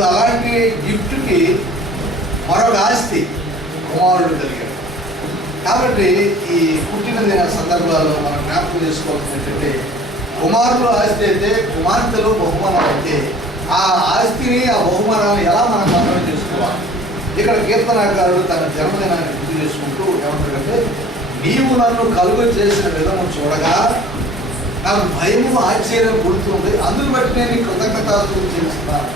ఇప్పుడు అలాంటి గిఫ్ట్కి మరొక ఆస్తి కుమారుడు కలిగాడు. కాబట్టి ఈ పుట్టినదిన సందర్భాల్లో మనం జ్ఞాపకం చేసుకోవాల్సింది ఏంటంటే, కుమారులు ఆస్తి అయితే, కుమార్తెలు బహుమానం అయితే, ఆ ఆస్తిని ఆ బహుమానాన్ని ఎలా మనం భద్రం చేసుకోవాలి. ఇక్కడ కీర్తనాకారుడు తన జన్మదినాన్ని గుర్తు చేసుకుంటూ ఏమంటాడంటే, నీవు నన్ను కలుగు చేసిన విధము చూడగా నాకు భయము ఆశ్చర్యం పుడుతుంది, అందుని బట్టి నేను ఈ కృతజ్ఞతలు చేస్తున్నాను.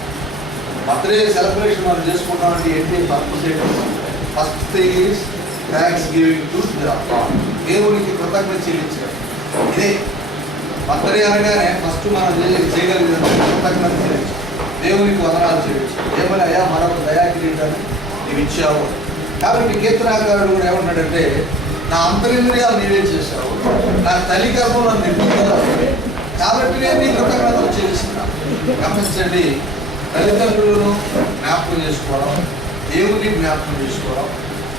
బర్త్డే సెలబ్రేషన్ మనం చేసుకుంటామంటే ఏంటి పర్పస్ ఏంటి? First thing is thanks giving to దేవునికి కృతజ్ఞత చెల్లించడం. ఇదే బర్త్డే అనగానే ఫస్ట్ మనం చేయగలిగిన కృతజ్ఞత చెల్లించడం, దేవునికి వందనాలు చేయవచ్చు. ఏమని అయ్యా మరొక దయాకిరీటాన్ని నీవు ఇచ్చావు. కాబట్టి కీర్తనాకారుడు కూడా ఏమన్నాడంటే, నా అంతరింద్రియాలు నీవే చేశావు, నా తల్లి గర్భం నన్ను నింపుతున్నావు, కాబట్టి నేను నీ కృతజ్ఞతలు చెల్లిస్తున్నాను. గమనించండి, తల్లిదండ్రులను జ్ఞాపకం చేసుకోవడం, దేవుని జ్ఞాపకం చేసుకోవడం,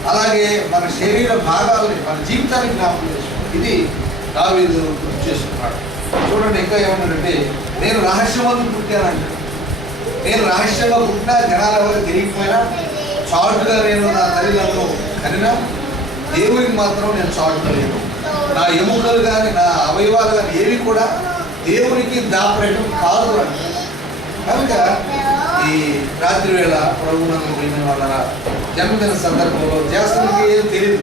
అలాగే మన శరీర భాగాలని, మన జీవితాన్ని జ్ఞాపకం చేసుకోవడం, ఇది దావీదు గుర్తు చేసుకున్నాడు. చూడండి ఇంకా ఏమన్నాడంటే, నేను రహస్యమందు పుట్టానంటాడు. నేను రహస్యంగా పుట్టినా జనాలు ఎవరు తెలియకపోయినా, చాటుగా నేను నా తల్లిదండ్రులను కనినా, దేవునికి మాత్రం నేను చాటుగా లేను. నా ఎముకలు కానీ నా అవయవాలు కానీ ఏవి కూడా దేవునికి దాపరేయడం కాదు అంటే. కనుక ఈ రాత్రి వేళ ప్రభువునందు ప్రియమైన వాళ్ళ జన్మదిన సందర్భంలో చేస్తున్నది ఏం తెలియదు.